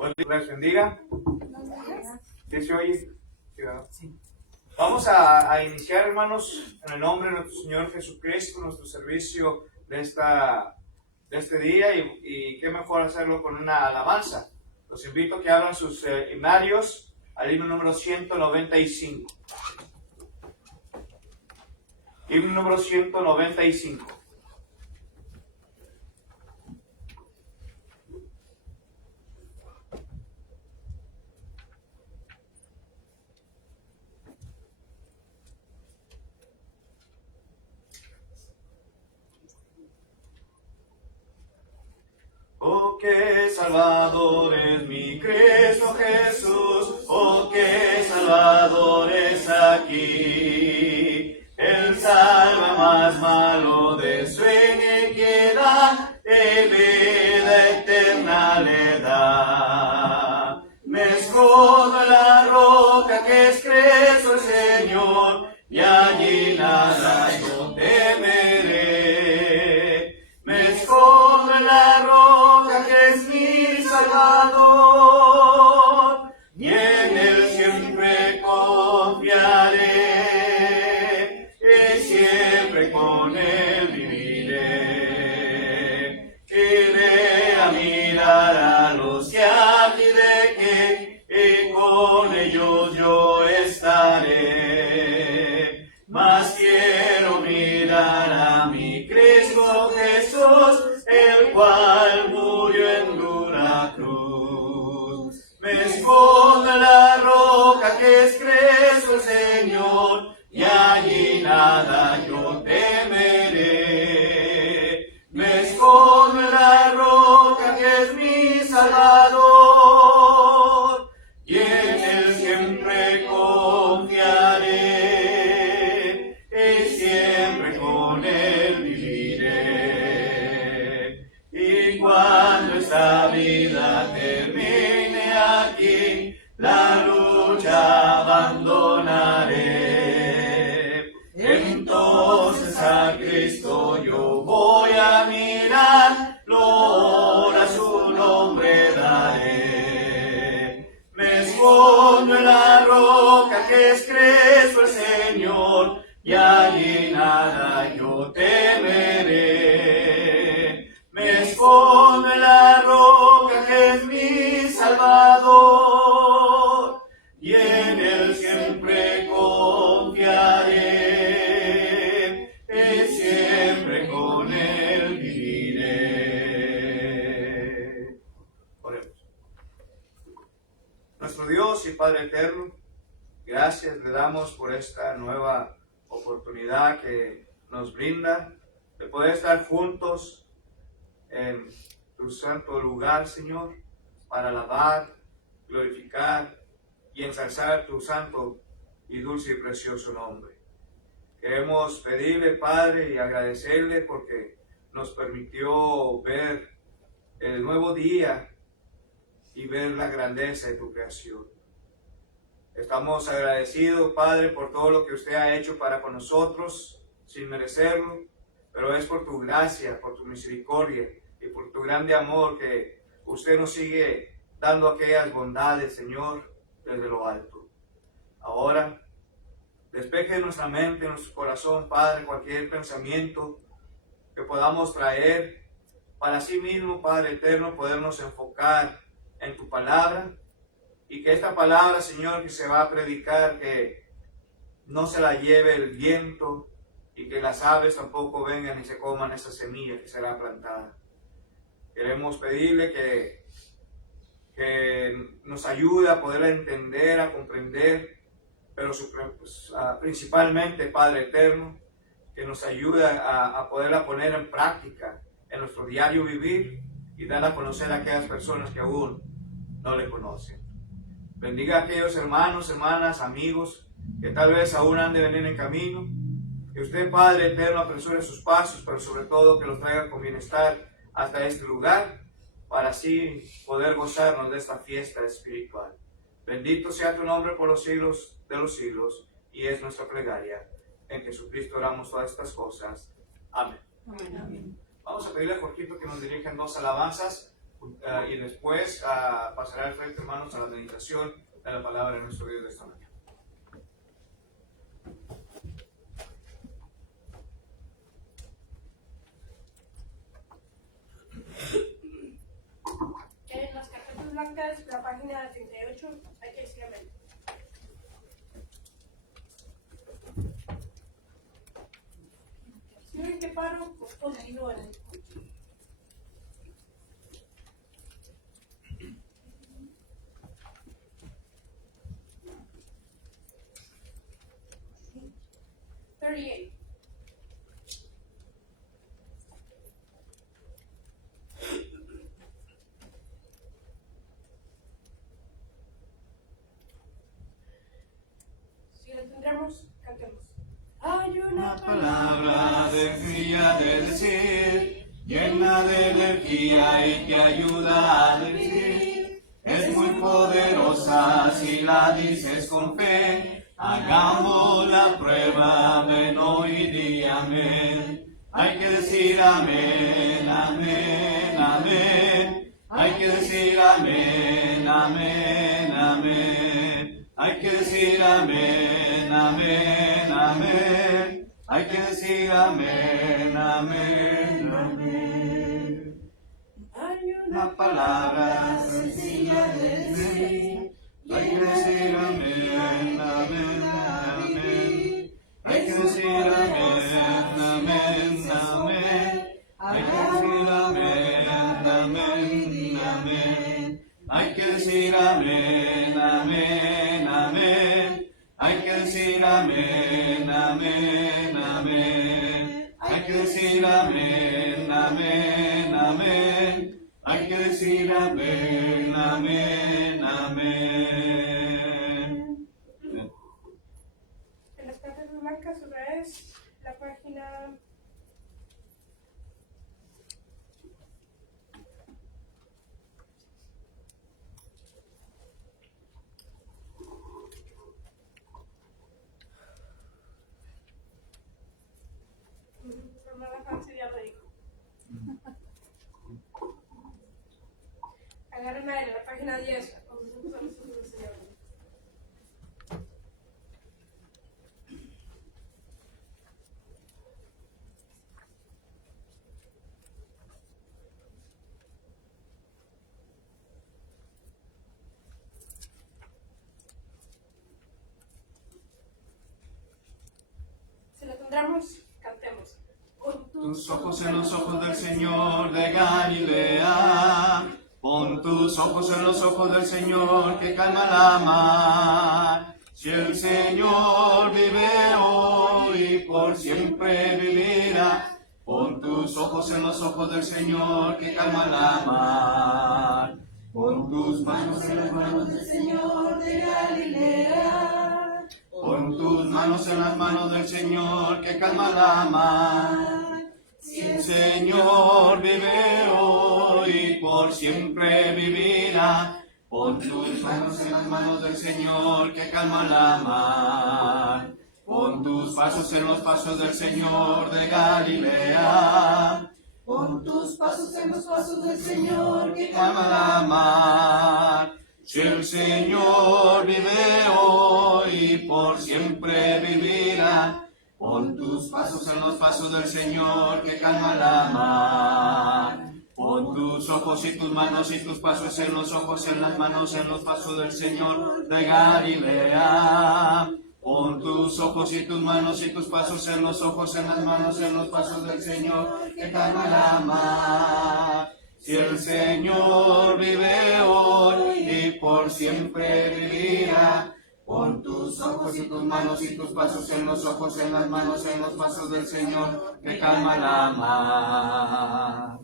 Buen día, les bendiga. ¿Sí se oye? Sí, ¿verdad? Sí. Vamos a iniciar, hermanos, en el nombre de nuestro Señor Jesucristo, nuestro servicio de este día, y qué mejor hacerlo con una alabanza. Los invito a que abran sus himnarios al himno número 195. Himno número 195. Oh, qué Salvador es mi Cristo Jesús, oh, qué Salvador es aquí. Él salva más malo de su iniquidad, y vida eterna le da. Me escondo en la roca que es Cristo el Señor, y allí nada yo temeré. Me escondo en la roca que es mi Salvador, y en Él siempre confiaré, y siempre con Él viviré. Iré a mirar a los que aquí dejé, y con ellos yo estaré. Mas quiero mirar a mi Cristo Jesús, el cual murió en dura cruz. Me escondo en la roca que es Cristo el Señor, y allí nada yo temeré. Me escondo en la roca que es mi Salvador, y en Él siempre confiaré, y siempre con Él viviré. Y cuando esta vida termine aquí, la lucha abandonaré. Entonces a Cristo yo voy a mirar, gloria a su nombre daré. Me escondo en la roca que es Cristo el Señor, y allí nada yo temeré. Me escondo en la roca que es mi Salvador, y en Él siempre confiaré, y siempre con Él viviré. Oremos. Nuestro Dios y Padre eterno, gracias le damos por esta nueva oportunidad que nos brinda de poder estar juntos en tu santo lugar, Señor, para alabar, glorificar y ensalzar tu santo y dulce y precioso nombre. Queremos pedirle, Padre, y agradecerle porque nos permitió ver el nuevo día y ver la grandeza de tu creación. Estamos agradecidos, Padre, por todo lo que usted ha hecho para con nosotros, sin merecerlo, pero es por tu gracia, por tu misericordia y por tu grande amor que usted nos sigue dando aquellas bondades, Señor, desde lo alto. Ahora, despeje nuestra mente, nuestro corazón, Padre, cualquier pensamiento que podamos traer para sí mismo, Padre eterno, podernos enfocar en tu palabra, y que esta palabra, Señor, que se va a predicar, que no se la lleve el viento, y que las aves tampoco vengan y se coman esa semilla que será plantada. Queremos pedirle que nos ayude a poder entender, a comprender, pero principalmente, Padre eterno, que nos ayude a poderla poner en práctica en nuestro diario vivir y dar a conocer a aquellas personas que aún no le conocen. Bendiga a aquellos hermanos, hermanas, amigos que tal vez aún han de venir en camino. Que usted, Padre eterno, apresure sus pasos, pero sobre todo que los traiga con bienestar hasta este lugar, para así poder gozarnos de esta fiesta espiritual. Bendito sea tu nombre por los siglos de los siglos, y es nuestra plegaria. En Jesucristo oramos todas estas cosas. Amén. Amén. Vamos a pedirle a Jorgito que nos dirija en dos alabanzas. y después pasará al frente, hermanos, a la meditación de la palabra en nuestro Dios de esta mañana. En las carpetas blancas, la página 38, hay que decir amén. Si ven que paro, pues continúen. Si lo tendremos, cantemos. Hay Una palabra sencilla de decir, llena de energía y que ayuda a decir. Es muy poderosa si la dices con fe. Hagamos la prueba, ven hoy y di amén. Hay que decir amén, amén, amén. Hay que decir amén, amén, amén. Hay que decir amén, amén, amén. Hay que decir amén, amén, amén. Hay Una palabra sencilla de decir. Hay que decir amén, amén, amén. Hay que decir amén, amén, amén. Hay que decir amén, amén, amén. Hay que decir amén, amén, amén. Hay que decir amén, amén, amén. Hay que decir amén, amén, amén. Hay que decir amén, amén, amén. En las carpetas blancas, otra vez, la página. Hermana Fancy ya lo dijo. Agarren aire, la página 10. Con nosotros a nosotros del Señor. Si lo tendremos, cantemos. Con Tus ojos en los ojos del Señor de Galilea. Pon tus ojos en los ojos del Señor que calma la mar. Si el Señor vive hoy y por siempre vivirá. Pon tus ojos en los ojos del Señor que calma la mar. Pon tus manos en las manos del Señor de Galilea. Pon tus manos en las manos del Señor que calma la mar. Si el Señor vive hoy y por siempre vivirá. Pon tus manos en las manos del Señor que calma la mar. Pon tus pasos en los pasos del Señor de Galilea. Pon tus pasos en los pasos del Señor que calma la mar. Si el Señor vive hoy y por siempre vivirá. Pon tus pasos en los pasos del Señor que calma la mar. Pon tus ojos y tus manos y tus pasos en los ojos, en las manos, en los pasos del Señor de Galilea. Pon tus ojos y tus manos y tus pasos en los ojos, en las manos, en los pasos del Señor que calma la mar. Si el Señor vive hoy y por siempre vivirá. Pon tus ojos y tus manos y tus pasos en los ojos, en las manos, en los pasos del Señor que calma la mar.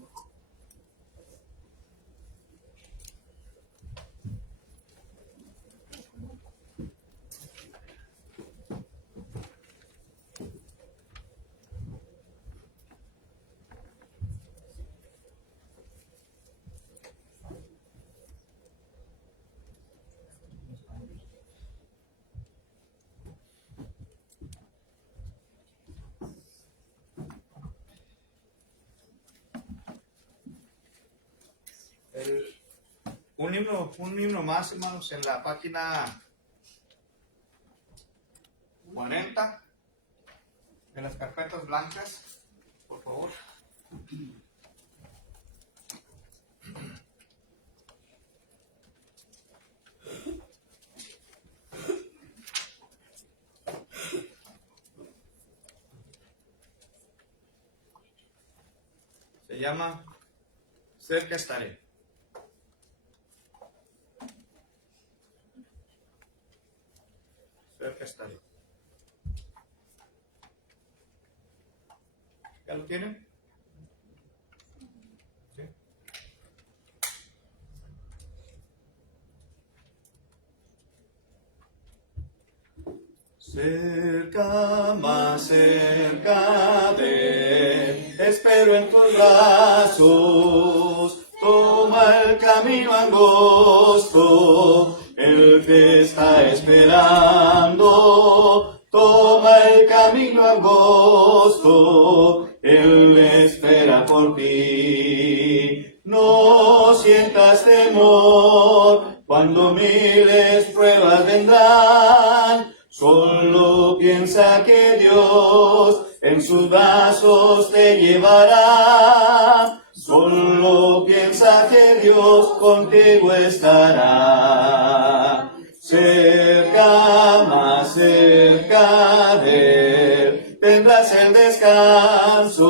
Un himno más, hermanos, en la página 40 de las carpetas blancas, por favor. Se llama Cerca estaré. Cerca estaré. ¿Ya lo tienen? ¿Sí? Cerca, más cerca de él, espero en tus brazos, toma el camino angosto, él te está esperando, toma el camino angosto, él espera por ti. No sientas temor cuando miles pruebas vendrán. Solo piensa que Dios en sus brazos te llevará. Solo piensa que Dios contigo estará. Cerca, más cerca de él, tendrás el descanso.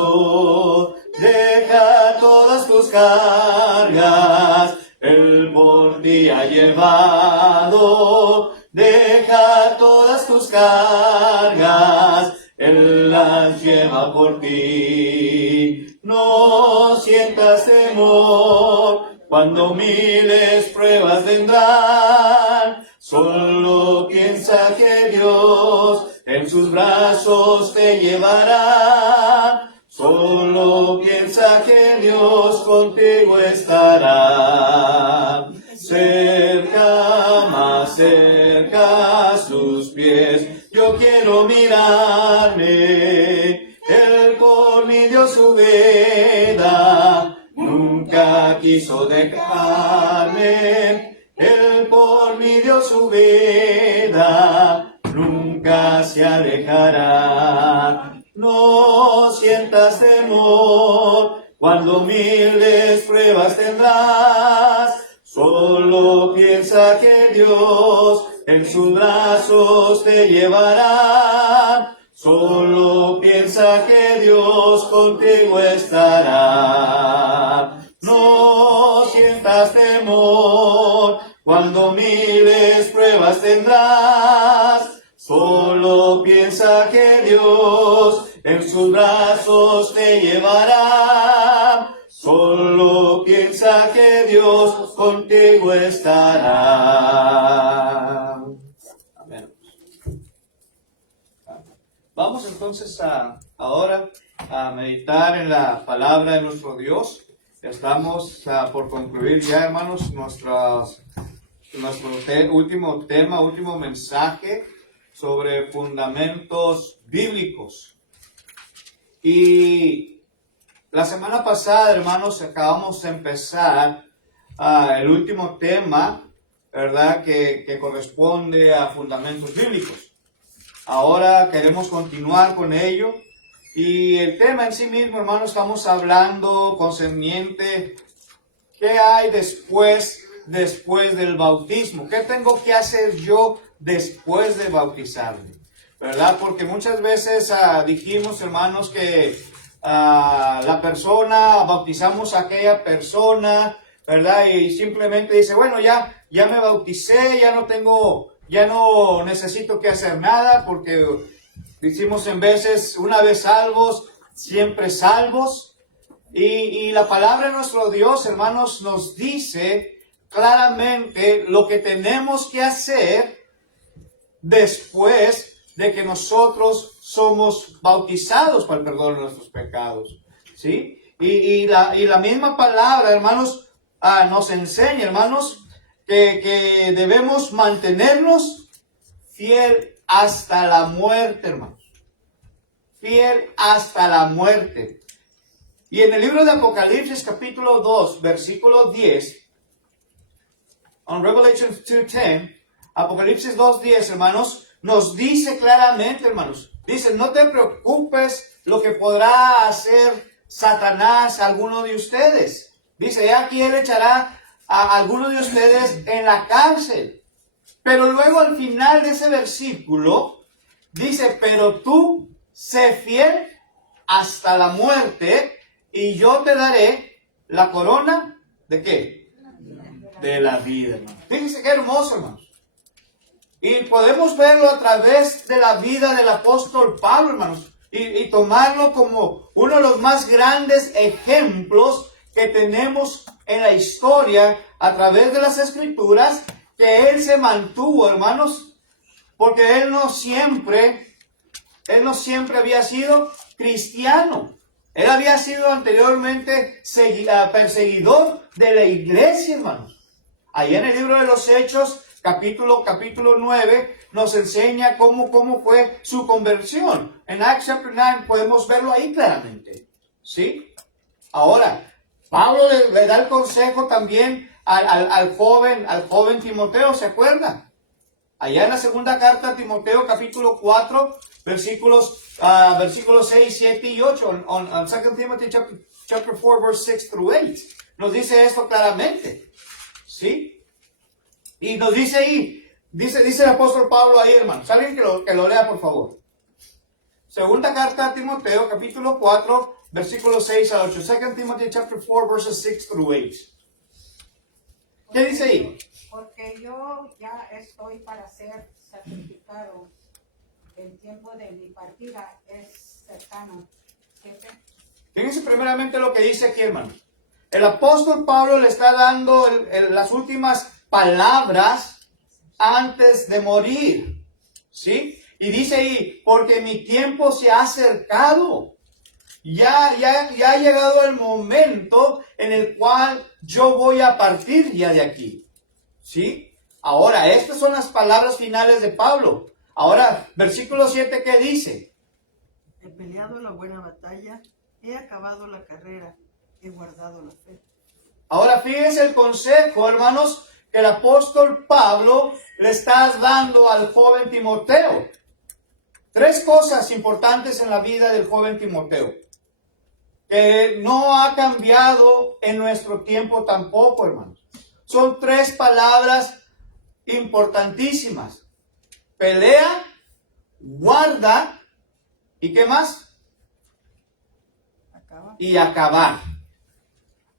Deja todas tus cargas, él por ti ha llevado. Deja todas tus cargas, él las lleva por ti. No sientas temor cuando miles pruebas vendrán. Solo piensa que Dios en sus brazos te llevará. Solo piensa que Dios contigo estará. Cerca, más cerca a sus pies, yo quiero mirarme. Él por mí dio su vida, nunca quiso dejarme. Él por mí dio su vida, nunca se alejará. No sientas temor cuando miles pruebas tendrás. Solo piensa que Dios en sus brazos te llevará. Solo piensa que Dios contigo estará. No sientas temor cuando miles pruebas tendrás. Solo piensa que Dios en sus brazos te llevará. Solo piensa que Dios contigo estará. Amén. Vamos entonces ahora a meditar en la palabra de nuestro Dios. Estamos por concluir ya, hermanos, nuestro último tema, último mensaje sobre fundamentos bíblicos. Y la semana pasada, hermanos, acabamos de empezar el último tema, ¿verdad? Que corresponde a fundamentos bíblicos. Ahora queremos continuar con ello. Y el tema en sí mismo, hermanos, estamos hablando concerniente ¿qué hay después del bautismo? ¿Qué tengo que hacer yo después de bautizarme? ¿Verdad? Porque muchas veces dijimos, hermanos, que la persona, bautizamos a aquella persona, ¿verdad? Y simplemente dice, bueno, ya me bauticé, ya no necesito que hacer nada, porque decimos en veces, una vez salvos, siempre salvos. Y la palabra de nuestro Dios, hermanos, nos dice claramente lo que tenemos que hacer después de que nosotros somos bautizados para el perdón de nuestros pecados, ¿sí? Y la misma palabra, hermanos, nos enseña, hermanos, que debemos mantenernos fiel hasta la muerte, hermanos. Fiel hasta la muerte. Y en el libro de Apocalipsis capítulo 2, versículo 10, on Revelation 2:10, Apocalipsis 2:10, hermanos, nos dice claramente, hermanos, dice, no te preocupes lo que podrá hacer Satanás a alguno de ustedes. Dice, aquí él echará a alguno de ustedes en la cárcel. Pero luego al final de ese versículo, dice, pero tú sé fiel hasta la muerte y yo te daré la corona ¿de qué? De la vida, hermano. Fíjense qué hermoso, hermanos. Y podemos verlo a través de la vida del apóstol Pablo, hermanos. Y tomarlo como uno de los más grandes ejemplos que tenemos en la historia a través de las escrituras, que él se mantuvo, hermanos, porque él no siempre había sido cristiano. Él había sido anteriormente perseguidor de la iglesia, hermanos. Ahí en el libro de los Hechos, capítulo 9, nos enseña cómo fue su conversión. En Acts chapter 9 podemos verlo ahí claramente. ¿Sí? Ahora, Pablo le da el consejo también al joven Timoteo, ¿se acuerda? Allá en la segunda carta a Timoteo, capítulo 4, versículos 6, 7 y 8, on 2 Timothy chapter 4, verse 6 through 8, nos dice esto claramente, ¿sí? Y nos dice ahí, dice el apóstol Pablo ahí, hermanos, alguien que lo lea, por favor. Segunda carta a Timoteo, capítulo 4, versículos 6 a 8, 2 Timothy chapter 4, verses 6 through 8. ¿Qué dice ahí? Porque yo ya estoy para ser sacrificado. El tiempo de mi partida es cercano. Fíjense primeramente lo que dice aquí, hermano. El apóstol Pablo le está dando las últimas palabras antes de morir. ¿Sí? Y dice ahí, porque mi tiempo se ha acercado. Ya ha llegado el momento en el cual yo voy a partir ya de aquí. ¿Sí? Ahora, estas son las palabras finales de Pablo. Ahora, versículo 7, ¿qué dice? He peleado la buena batalla, he acabado la carrera, he guardado la fe. Ahora, fíjense el consejo, hermanos, que el apóstol Pablo le está dando al joven Timoteo. 3 cosas importantes en la vida del joven Timoteo, que no ha cambiado en nuestro tiempo tampoco, hermanos. Son 3 palabras importantísimas. Pelea, guarda, ¿y qué más? Y acabar.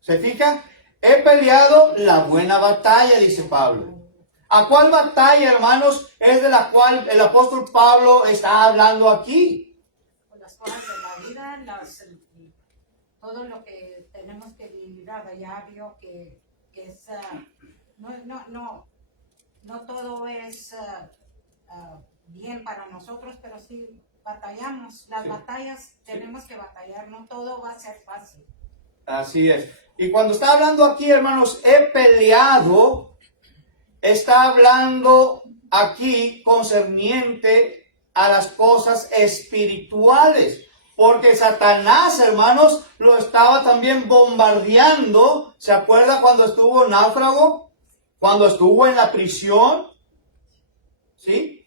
¿Se fija? He peleado la buena batalla, dice Pablo. ¿A cuál batalla, hermanos, es de la cual el apóstol Pablo está hablando aquí? Las cosas de la vida, todo lo que tenemos que vivir a diario, que es, no todo es bien para nosotros, pero sí batallamos. Las batallas tenemos que batallar, no todo va a ser fácil. Así es. Y cuando está hablando aquí, hermanos, he peleado, está hablando aquí concerniente a las cosas espirituales. Porque Satanás, hermanos, lo estaba también bombardeando. ¿Se acuerda cuando estuvo náufrago? Cuando estuvo en la prisión. ¿Sí?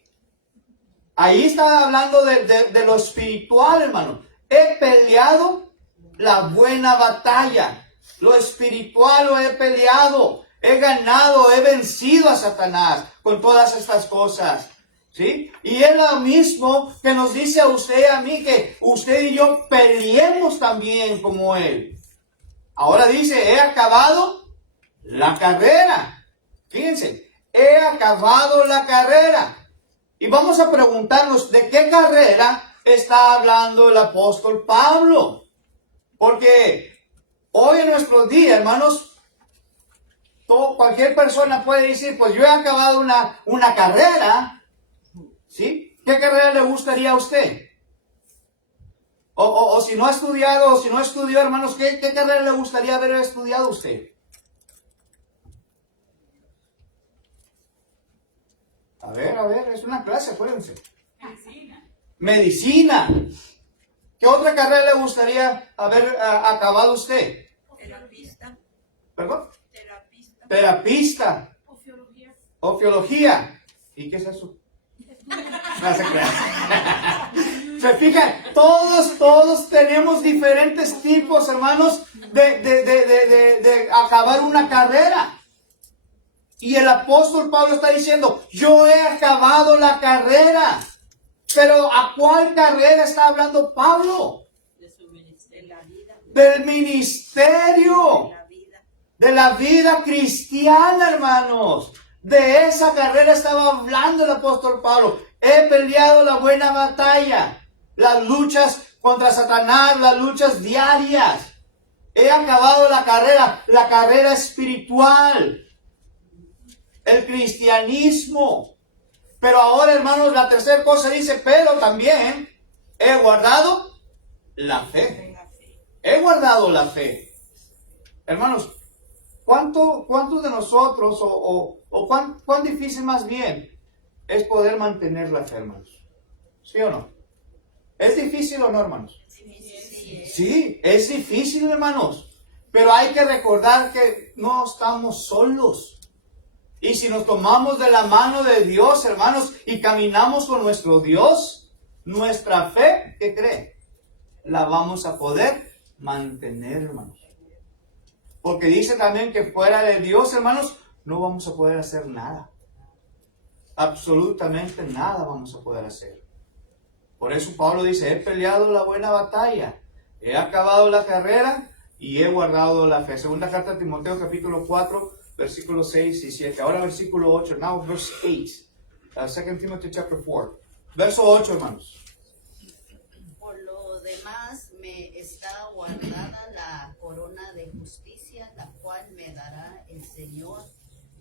Ahí está hablando de lo espiritual, hermano. He peleado la buena batalla. Lo espiritual lo he peleado. He ganado, he vencido a Satanás con todas estas cosas. ¿Sí? Y es lo mismo que nos dice a usted y a mí, que usted y yo peleemos también como él. Ahora dice, he acabado la carrera. Fíjense, he acabado la carrera. Y vamos a preguntarnos, ¿de qué carrera está hablando el apóstol Pablo? Porque hoy en nuestros días, hermanos, cualquier persona puede decir, pues yo he acabado una carrera. ¿Sí? ¿Qué carrera le gustaría a usted? O si no ha estudiado, o si no estudió, hermanos, ¿qué carrera le gustaría haber estudiado usted? A ver, es una clase, acuérdense. Medicina. ¿Qué otra carrera le gustaría haber acabado usted? Terapista. ¿Perdón? Terapista. Terapista. Ofiología. Ofiología. ¿Y qué es eso? No se crea. Se fijan, todos tenemos diferentes tipos, hermanos, de acabar una carrera. Y el apóstol Pablo está diciendo, yo he acabado la carrera. Pero ¿a cuál carrera está hablando Pablo? De su ministerio. De la vida. Del ministerio. De la vida. De la vida cristiana, hermanos. De esa carrera estaba hablando el apóstol Pablo. He peleado la buena batalla. Las luchas contra Satanás, las luchas diarias. He acabado la carrera espiritual. El cristianismo. Pero ahora, hermanos, la tercera cosa dice, pero también he guardado la fe. He guardado la fe. Hermanos, ¿cuántos de nosotros, cuán difícil más bien es poder mantener la fe, hermanos? ¿Sí o no? ¿Es difícil o no, hermanos? Sí, es difícil, hermanos. Pero hay que recordar que no estamos solos. Y si nos tomamos de la mano de Dios, hermanos, y caminamos con nuestro Dios, nuestra fe, ¿qué cree? La vamos a poder mantener, hermanos. Porque dice también que fuera de Dios, hermanos, no vamos a poder hacer nada. Absolutamente nada vamos a poder hacer. Por eso Pablo dice, he peleado la buena batalla, he acabado la carrera y he guardado la fe. Segunda carta a Timoteo, capítulo 4, versículos 6 y 7. Ahora versículo 8. Now verse 8. 2 Timothy chapter 4. Verso 8, hermanos. Por lo demás me está guardada la corona de justicia, la cual me dará el Señor,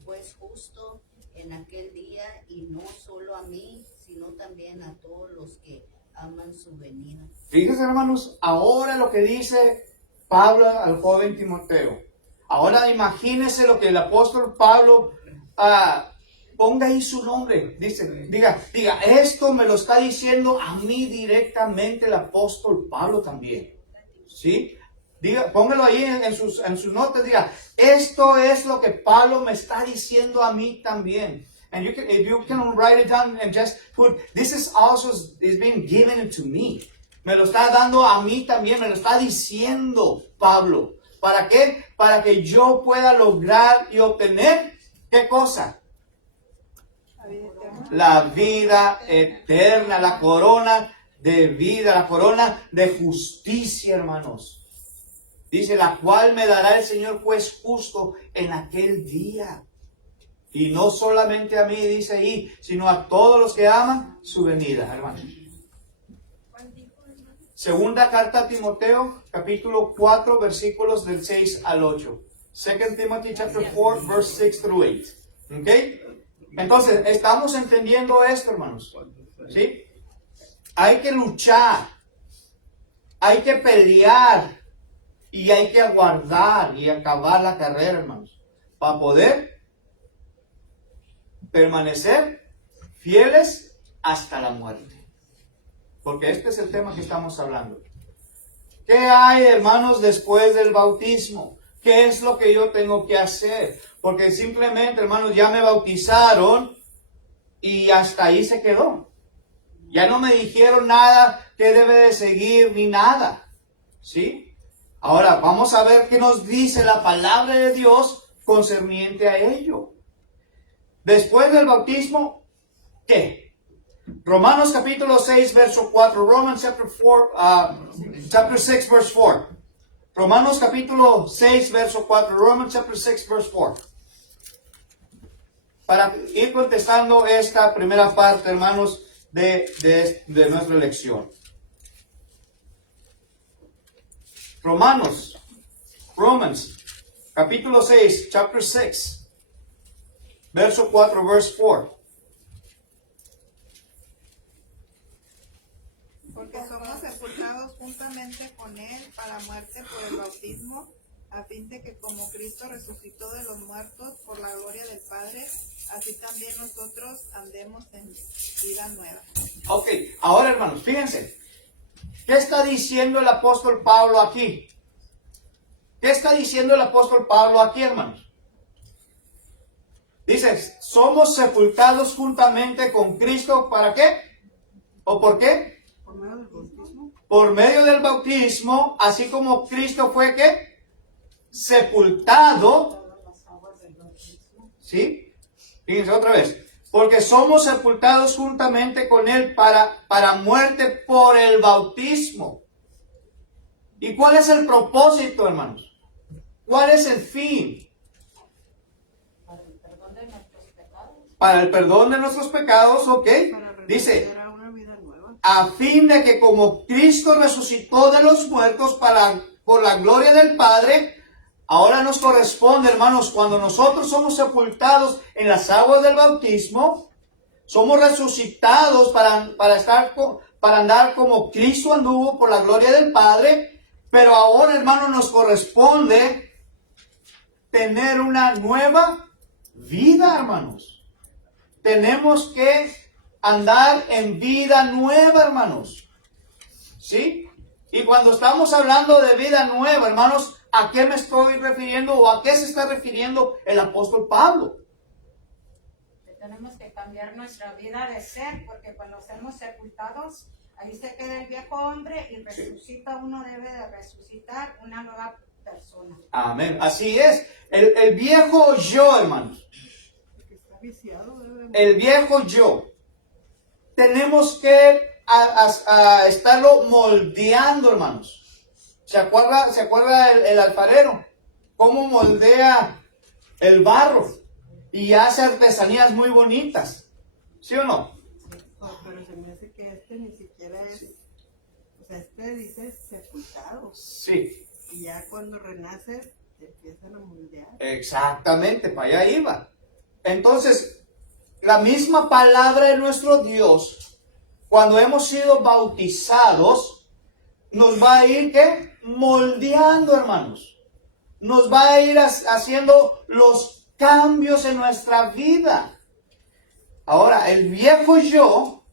pues justo en aquel día, y no solo a mí, sino también a todos los que aman su venida. Fíjense, hermanos, ahora lo que dice Pablo al joven Timoteo. Ahora imagínense lo que el apóstol Pablo ponga ahí su nombre. Diga, esto me lo está diciendo a mí directamente el apóstol Pablo también. ¿Sí? Póngalo ahí en sus notas. Diga, esto es lo que Pablo me está diciendo a mí también. And if you can write it down and just put, this is also is being given to me. Me lo está dando a mí también, me lo está diciendo Pablo. ¿Para qué? Para que yo pueda lograr y obtener, ¿qué cosa? La vida eterna, la corona de vida, la corona de justicia, hermanos. Dice, la cual me dará el Señor juez justo en aquel día. Y no solamente a mí, dice ahí, sino a todos los que aman su venida, hermanos. Segunda carta a Timoteo, capítulo 4, versículos del 6 al 8. 2 Timothy chapter 4, verse 6 through 8. ¿Ok? Entonces, estamos entendiendo esto, hermanos. ¿Sí? Hay que luchar. Hay que pelear. Y hay que aguardar y acabar la carrera, hermanos. Para poder permanecer fieles hasta la muerte. Porque este es el tema que estamos hablando. ¿Qué hay, hermanos, después del bautismo? ¿Qué es lo que yo tengo que hacer? Porque simplemente, hermanos, ya me bautizaron y hasta ahí se quedó. Ya no me dijeron nada que debe de seguir ni nada. ¿Sí? Ahora, vamos a ver qué nos dice la palabra de Dios concerniente a ello. Después del bautismo, ¿qué? Romanos capítulo 6, verso 4. Romans chapter 6, verse 4. Romanos capítulo 6, verso 4. Romans chapter 6, verse 4. Para ir contestando esta primera parte, hermanos, de nuestra lección. Romans, capítulo 6, chapter 6, verso 4, verse 4. Porque somos sepultados juntamente con Él para muerte por el bautismo, a fin de que como Cristo resucitó de los muertos por la gloria del Padre, así también nosotros andemos en vida nueva. Ok, ahora, hermanos, fíjense. ¿Qué está diciendo el apóstol Pablo aquí? ¿Qué está diciendo el apóstol Pablo aquí, hermanos? Dice, somos sepultados juntamente con Cristo, ¿para qué? ¿O por qué? Por medio del bautismo. Por medio del bautismo, así como Cristo fue, ¿qué? Sepultado. ¿Sí? Fíjense otra vez. Porque somos sepultados juntamente con Él para muerte por el bautismo. ¿Y cuál es el propósito, hermanos? ¿Cuál es el fin? Para el perdón de nuestros pecados. Para el perdón de nuestros pecados, ¿ok? Para Dice, renunciar a una vida nueva. a fin de que como Cristo resucitó de los muertos por la gloria del Padre, ahora nos corresponde, hermanos, cuando nosotros somos sepultados en las aguas del bautismo, somos resucitados para andar como Cristo anduvo por la gloria del Padre, pero ahora, hermanos, nos corresponde tener una nueva vida, hermanos. Tenemos que andar en vida nueva, hermanos. ¿Sí? Y cuando estamos hablando de vida nueva, hermanos, ¿a qué me estoy refiriendo o a qué se está refiriendo el apóstol Pablo? Que tenemos que cambiar nuestra vida de ser, porque cuando somos sepultados, ahí se queda el viejo hombre y resucita, uno debe de resucitar una nueva persona. Amén. Así es. El viejo yo, hermanos. El que está viciado debe El viejo yo. Tenemos que a estarlo moldeando, hermanos. ¿Se acuerda el alfarero? ¿Cómo moldea el barro? Y hace artesanías muy bonitas. ¿Sí o no? Oh, pero se me hace que este ni siquiera es, o sea, este dice sepultado, Sí. y ya cuando renaces te empiezan a moldear. Exactamente, para allá iba. Entonces, la misma palabra de nuestro Dios, cuando hemos sido bautizados, nos va a ir, ¿qué? Moldeando, hermanos. Nos va a ir haciendo los cambios en nuestra vida. Ahora, el viejo yo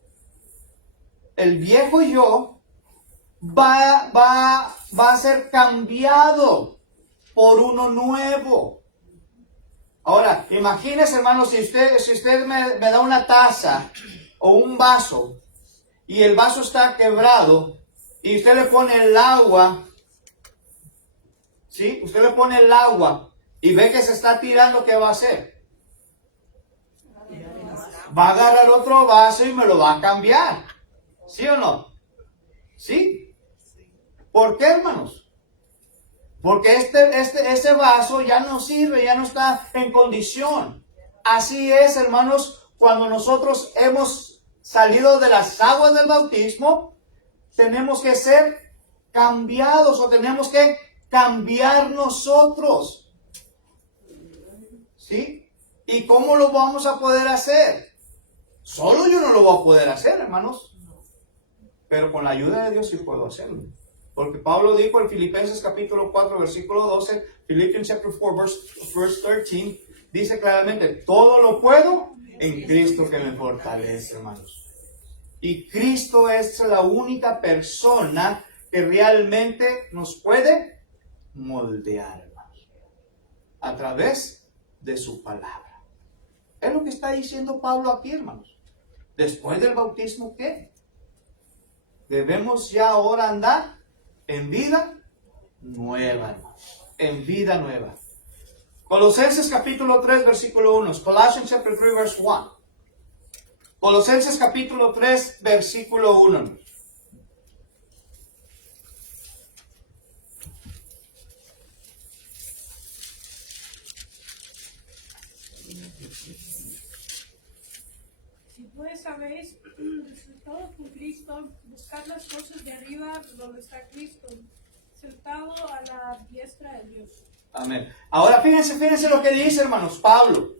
va a ser cambiado por uno nuevo. Ahora, imagínese, hermano, si usted me da una taza o un vaso y el vaso está quebrado y usted le pone el agua, ¿sí? Usted le pone el agua y ve que se está tirando, ¿qué va a hacer? Va a agarrar otro vaso y me lo va a cambiar. ¿Sí o no? ¿Sí? ¿Por qué, hermanos? Porque ese vaso ya no sirve, ya no está en condición. Así es, hermanos, cuando nosotros hemos salido de las aguas del bautismo, tenemos que ser cambiados o tenemos que cambiar nosotros. ¿Sí? ¿Y cómo lo vamos a poder hacer? Solo yo no lo voy a poder hacer, hermanos. Pero con la ayuda de Dios sí puedo hacerlo. Porque Pablo dijo en Filipenses capítulo 4, versículo 12, Philippians chapter 4, verse 13, dice claramente, todo lo puedo en Cristo que me fortalece, hermanos. Y Cristo es la única persona que realmente nos puede moldear, hermanos, a través de su palabra. Es lo que está diciendo Pablo aquí, hermanos. Después del bautismo, ¿qué? Debemos ya ahora andar en vida nueva, hermanos. En vida nueva. Colosenses capítulo 3, versículo 1. Colossians chapter 3, verse 1. Colosenses capítulo 3, versículo 1. Si pues habéis resucitado con Cristo, buscad las cosas de arriba donde está Cristo, sentado a la diestra de Dios. Amén. Ahora fíjense lo que dice, hermanos, Pablo.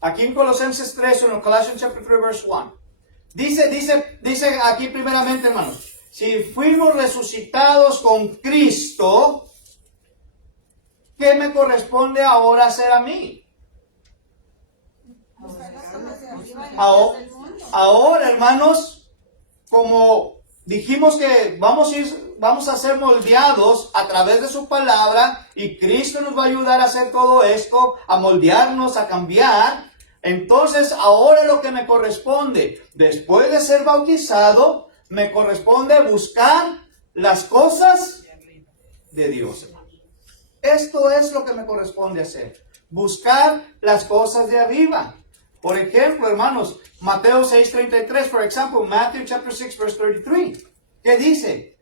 Aquí en Colosenses 3, en Colossians chapter 3, verse 1. Dice aquí primeramente, hermanos, si fuimos resucitados con Cristo, ¿qué me corresponde ahora hacer a mí? Ahora, hermanos, como dijimos que vamos a ser moldeados a través de su palabra y Cristo nos va a ayudar a hacer todo esto, a moldearnos, a cambiar. Entonces, ahora lo que me corresponde, después de ser bautizado, me corresponde buscar las cosas de Dios, hermanos. Esto es lo que me corresponde hacer. Buscar las cosas de arriba. Por ejemplo, hermanos, Mateo 6:33, por ejemplo, Matthew chapter 6, verse 33. ¿Qué dice?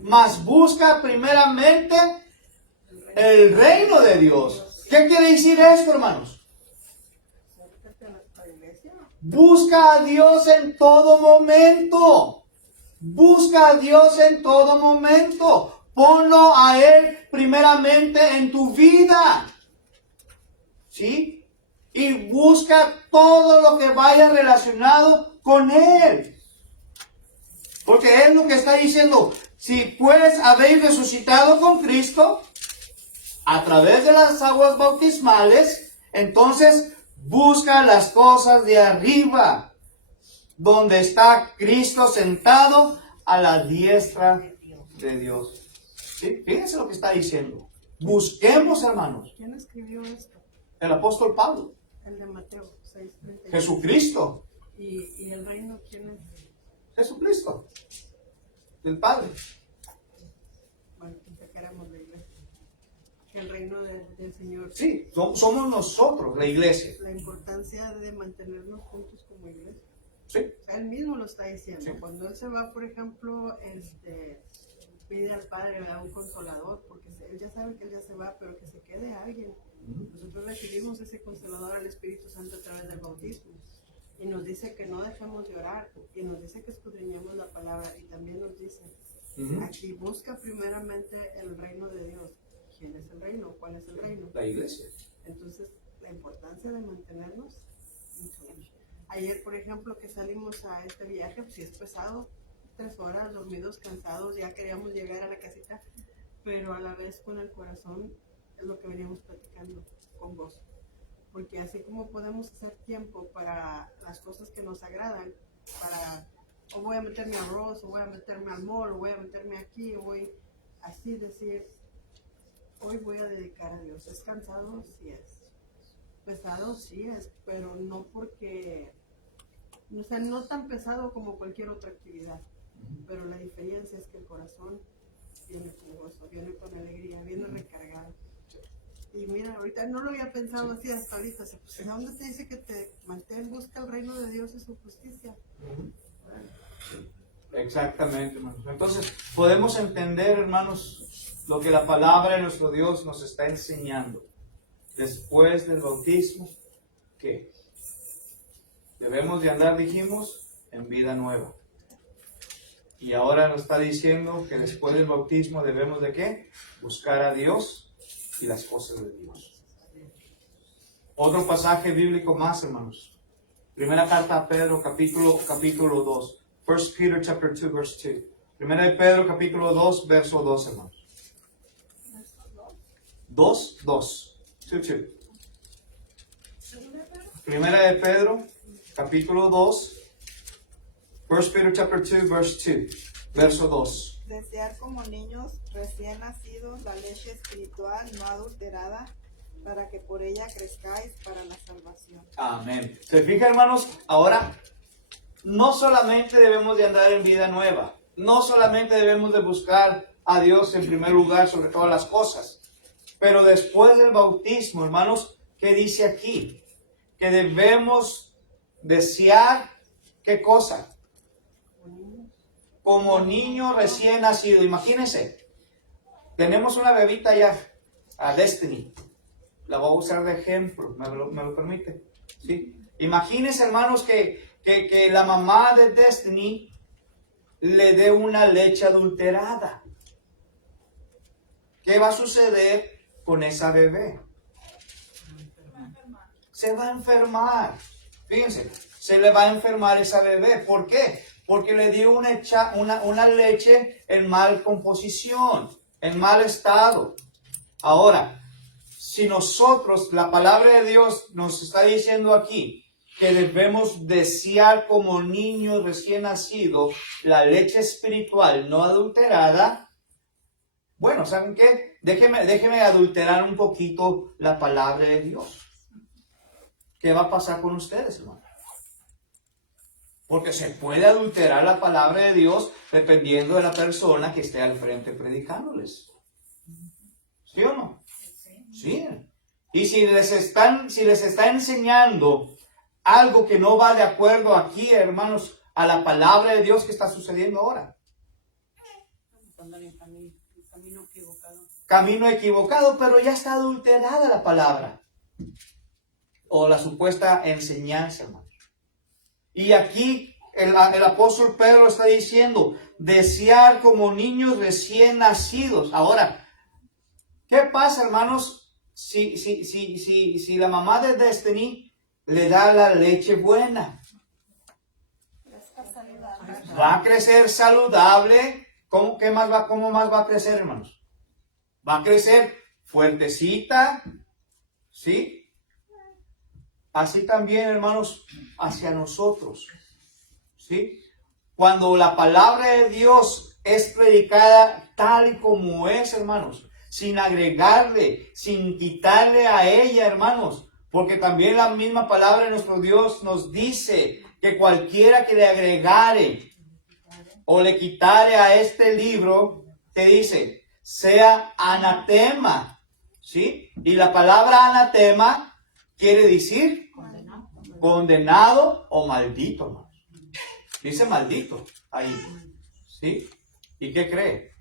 Mas busca primeramente el reino de Dios. ¿Qué quiere decir esto, hermanos? Busca a Dios en todo momento. Busca a Dios en todo momento. Ponlo a Él primeramente en tu vida. ¿Sí? Y busca todo lo que vaya relacionado con Él. Porque Él lo que está diciendo, si pues habéis resucitado con Cristo, a través de las aguas bautismales, entonces busca las cosas de arriba, donde está Cristo sentado a la diestra de Dios. ¿Sí? Fíjense lo que está diciendo. Busquemos, hermanos. ¿Quién escribió esto? El apóstol Pablo. El de Mateo 6:33. Jesucristo. ¿Y el reino quién es? Jesucristo. El Padre. Bueno, pensé que éramos la iglesia. El reino del Señor. Sí, somos nosotros, la iglesia. La importancia de mantenernos juntos como iglesia. Sí. O sea, él mismo lo está diciendo. Sí. Cuando él se va, por ejemplo, pide al Padre, ¿verdad?, un consolador, porque él ya sabe que él ya se va, pero que se quede alguien. Nosotros recibimos ese consolador al Espíritu Santo a través del bautismo. Y nos dice que no dejemos de orar. Y nos dice que escudriñemos la palabra. Y también nos dice, aquí busca primeramente el reino de Dios. ¿Quién es el reino? ¿Cuál es el reino? La iglesia. Entonces, la importancia de mantenernos. Ayer, por ejemplo, que salimos a este viaje, pues sí es pesado. 3 horas dormidos, cansados, ya queríamos llegar a la casita, pero a la vez con el corazón es lo que veníamos platicando, con gozo. Porque así como podemos hacer tiempo para las cosas que nos agradan, para, o voy a meterme a arroz, o voy a meterme al mall, o voy a meterme aquí, o voy así decir, hoy voy a dedicar a Dios. ¿Es cansado? Sí es. Pesado sí es, pero no porque, o sea, no tan pesado como cualquier otra actividad, pero la diferencia es que el corazón viene con gozo, viene con alegría, viene recargado. Y mira, ahorita no lo había pensado así hasta ahorita, pues, ¿a dónde te dice que te mantén, busca el reino de Dios y su justicia? Exactamente, hermanos. Entonces, podemos entender, hermanos, lo que la palabra de nuestro Dios nos está enseñando. Después del bautismo, ¿qué? Debemos de andar, dijimos, en vida nueva. Y ahora nos está diciendo que después del bautismo debemos de ¿qué? Buscar a Dios y las cosas de Dios. Otro pasaje bíblico más, hermanos. Primera carta a Pedro, capítulo 2. 1 Peter chapter 2, verse 2. Primera de Pedro, capítulo 2, verso 2, hermanos. 2, 2. 2. Primera de Pedro, capítulo 2. 1 Peter chapter 2, verse 2. Verso 2. Desear como niños recién nacidos la leche espiritual no adulterada, para que por ella crezcáis para la salvación. Amén. ¿Se fijan, hermanos? Ahora, no solamente debemos de andar en vida nueva, no solamente debemos de buscar a Dios en primer lugar sobre todas las cosas, pero después del bautismo, hermanos, ¿qué dice aquí? Que debemos desear, ¿qué cosa? Como niño recién nacido. Imagínense, tenemos una bebita ya, a Destiny. La voy a usar de ejemplo, ¿me lo permite? ¿Sí? Imagínense, hermanos, que la mamá de Destiny le dé una leche adulterada. ¿Qué va a suceder con esa bebé? Se va a enfermar. Fíjense, se le va a enfermar esa bebé. ¿Por qué? Porque le dio una leche en mal composición, en mal estado. Ahora, si nosotros, la palabra de Dios nos está diciendo aquí, que debemos desear como niños recién nacidos la leche espiritual no adulterada. Bueno, ¿saben qué? Déjeme adulterar un poquito la palabra de Dios. ¿Qué va a pasar con ustedes, hermano? Porque se puede adulterar la palabra de Dios dependiendo de la persona que esté al frente predicándoles. ¿Sí o no? Sí. Y si les está enseñando algo que no va de acuerdo aquí, hermanos, a la palabra de Dios, ¿qué está sucediendo ahora? Camino equivocado, pero ya está adulterada la palabra. O la supuesta enseñanza, hermanos. Y aquí el apóstol Pedro está diciendo, desear como niños recién nacidos. Ahora, ¿qué pasa, hermanos, si la mamá de Destiny le da la leche buena? Va a crecer saludable. ¿Cómo más va a crecer, hermanos? Va a crecer fuertecita, ¿sí? Así también, hermanos, hacia nosotros, ¿sí? Cuando la palabra de Dios es predicada tal y como es, hermanos, sin agregarle, sin quitarle a ella, hermanos, porque también la misma palabra de nuestro Dios nos dice que cualquiera que le agregare o le quitare a este libro, te dice, sea anatema, ¿sí? Y la palabra anatema quiere decir condenado o maldito, hermanos. Dice maldito ahí, ¿sí? ¿Y qué cree?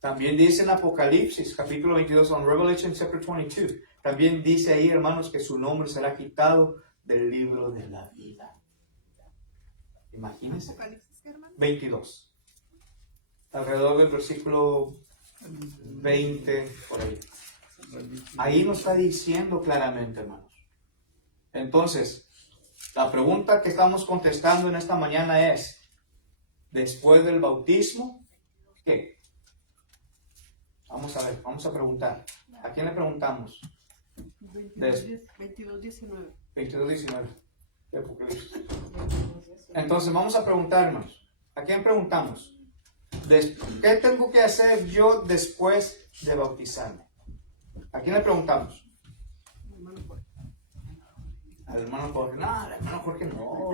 También dice en Apocalipsis, capítulo 22, on Revelation chapter 22, también dice ahí, hermanos, que su nombre será quitado del libro de la vida. Imagínense. ¿Apocalipsis qué, hermano? 22. Alrededor del versículo 20, por ahí. Ahí nos está diciendo claramente, hermanos. Entonces, la pregunta que estamos contestando en esta mañana es, después del bautismo, ¿qué? Vamos a ver, vamos a preguntar. ¿A quién le preguntamos? 22:19. 22:19. Entonces, vamos a preguntarnos. ¿A quién preguntamos? ¿Qué tengo que hacer yo después de bautizarme? ¿A quién le preguntamos? Al hermano Jorge. No, al hermano Jorge no.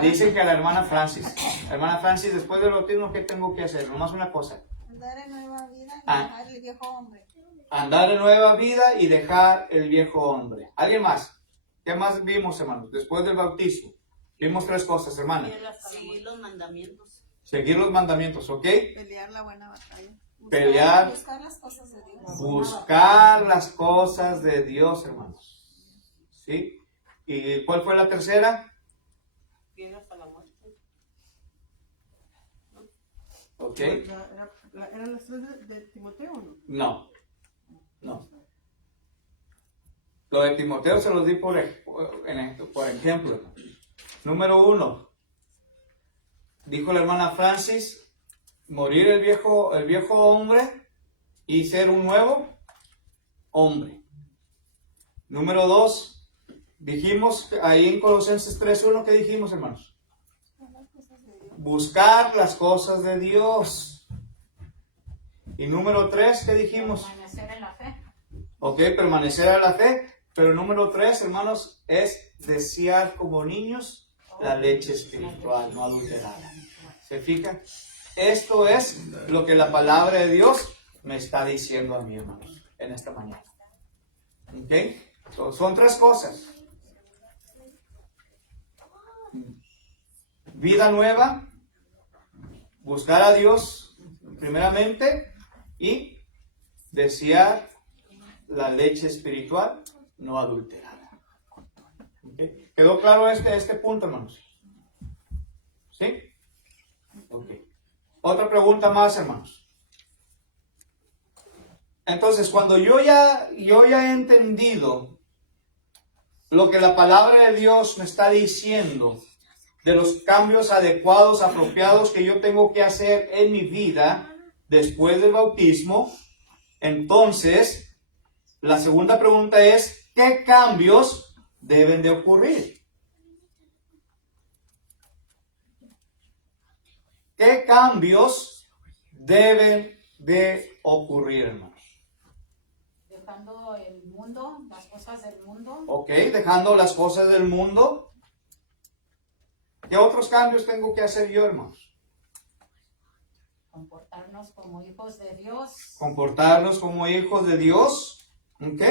Dicen que a la hermana Francis. Hermana Francis, después del bautismo, ¿qué tengo que hacer? Nomás una cosa. Andar en nueva vida y dejar el viejo hombre. Andar en nueva vida y dejar el viejo hombre. ¿Alguien más? ¿Qué más vimos, hermanos? Después del bautismo. Vimos 3 cosas, hermana. Seguir los mandamientos. Seguir los mandamientos, ¿ok? Pelear la buena batalla. Pelear. Buscar las cosas de Dios. Buscar las cosas de Dios, hermanos. ¿Sí? ¿Y cuál fue la tercera? Hasta la muerte. ¿Ok? ¿Eran las 3 de Timoteo o no? No. No. Lo de Timoteo se los di por ejemplo. Número 1. Dijo la hermana Francis, morir el viejo hombre y ser un nuevo hombre. Número 2. Dijimos ahí en Colosenses 3:1, ¿qué dijimos, hermanos? Buscar las cosas de Dios. Y número 3, ¿qué dijimos? Permanecer en la fe. Ok, permanecer en la fe. Pero número 3, hermanos, es desear como niños la leche espiritual, no adulterada. ¿Se fijan? Esto es lo que la palabra de Dios me está diciendo a mí, hermanos, en esta mañana. ¿Ok? Son 3 cosas. Vida nueva, buscar a Dios primeramente y desear la leche espiritual no adulterada. ¿Okay? ¿Quedó claro este punto, hermanos? ¿Sí? Ok. Otra pregunta más, hermanos. Entonces, cuando yo ya he entendido lo que la palabra de Dios me está diciendo, de los cambios adecuados, apropiados que yo tengo que hacer en mi vida después del bautismo, entonces, la segunda pregunta es, ¿qué cambios deben de ocurrir? ¿Qué cambios deben de ocurrir, hermanos? Dejando el mundo, las cosas del mundo. Ok, dejando las cosas del mundo. ¿Qué otros cambios tengo que hacer yo, hermanos? Comportarnos como hijos de Dios. Comportarnos como hijos de Dios. Ok.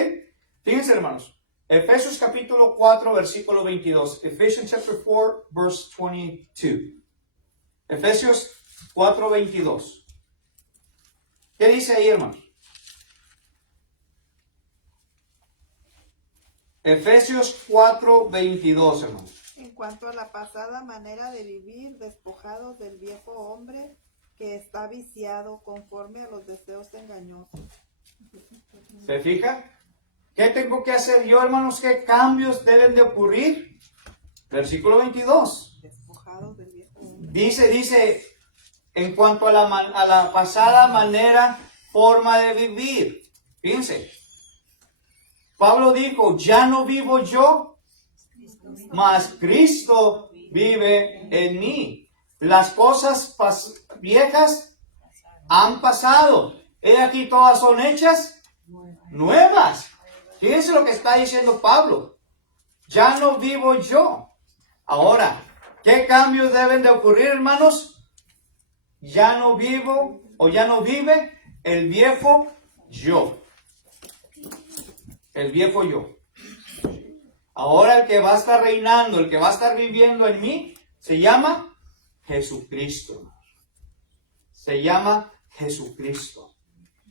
Fíjense, hermanos. Efesios capítulo 4, versículo 22. Ephesians chapter 4, verse 22. Efesios 4, 22. ¿Qué dice ahí, hermanos? Efesios 4, 22, hermanos. En cuanto a la pasada manera de vivir, despojados del viejo hombre que está viciado conforme a los deseos engañosos. ¿Se fija? ¿Qué tengo que hacer yo, hermanos? ¿Qué cambios deben de ocurrir? Versículo 22. Despojados del viejo hombre. Dice, en cuanto a la pasada manera, forma de vivir. Fíjense. Pablo dijo, ya no vivo yo, mas Cristo vive en mí. Las cosas viejas han pasado. He aquí todas son hechas nuevas. Fíjense lo que está diciendo Pablo. Ya no vivo yo. Ahora, ¿qué cambios deben de ocurrir, hermanos? Ya no vivo o ya no vive el viejo yo. El viejo yo. Ahora el que va a estar reinando, el que va a estar viviendo en mí, se llama Jesucristo. Se llama Jesucristo.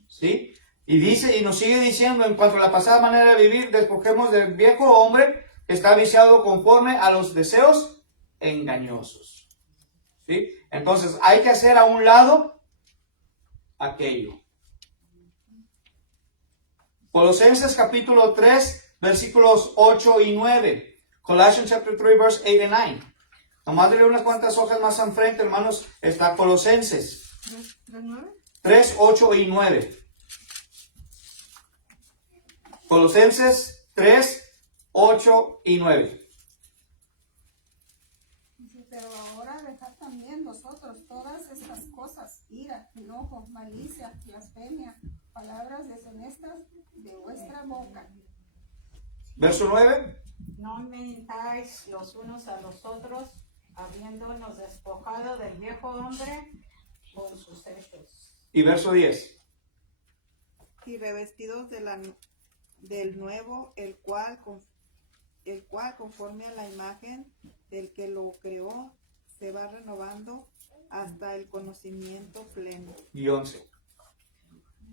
¿Sí? Y dice, y nos sigue diciendo, en cuanto a la pasada manera de vivir, despojemos del viejo hombre que está viciado conforme a los deseos engañosos. ¿Sí? Entonces, hay que hacer a un lado aquello. Colosenses capítulo 3, versículos 8 y 9. Colossians chapter 3, verse 8 and 9. Nomás de unas cuantas hojas más enfrente, hermanos, está Colosenses 3, 8 y 9. Colosenses 3, 8 y 9. Pero ahora dejad también vosotros todas estas cosas, ira, enojo, malicia, blasfemia, palabras deshonestas de vuestra boca. Verso 9. No mentáis los unos a los otros, habiéndonos despojado del viejo hombre con sus hechos. Y verso 10. Y revestidos del nuevo, el cual conforme a la imagen del que lo creó, se va renovando hasta el conocimiento pleno. Y 11.